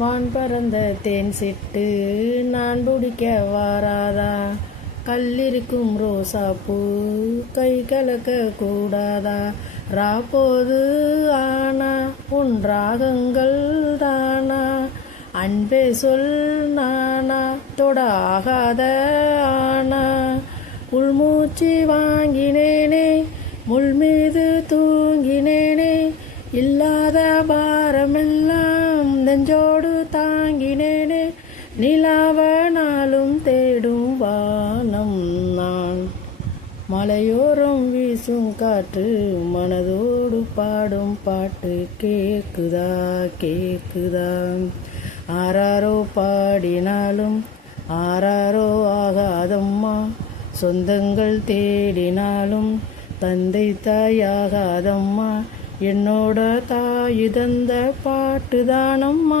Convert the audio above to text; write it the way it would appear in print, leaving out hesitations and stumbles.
வான் பறந்த தேன் சிட்டு நான் பிடிக்க வாராதா? கல்லிருக்கும் ரோசாப்பூ கை கலக்க கூடாதா? ராப்போது ஆனா உன் ராகங்கள் தானா? அன்பே சொல் நானா தொட ஆகாத ஆனா? உள்மூச்சு வாங்கினேனே முள் மீது தூங்கினேனே, இல்லாத பாரமெல்லாம் நெஞ்சோடு தாங்கினேனே, நிலாவ நாளும் தேடும் வானம் நான். மலையோரம் வீசும் காற்று மனதோடு பாடும் பாட்டு கேக்குதா கேக்குதா? ஆராரோ பாடினாலும் ஆராரோ ஆகாதம்மா, சொந்தங்கள் தேடினாலும் தந்தை தாயாகாதம்மா, என்னோட தாய் தந்த பாட்டு தானம்மா.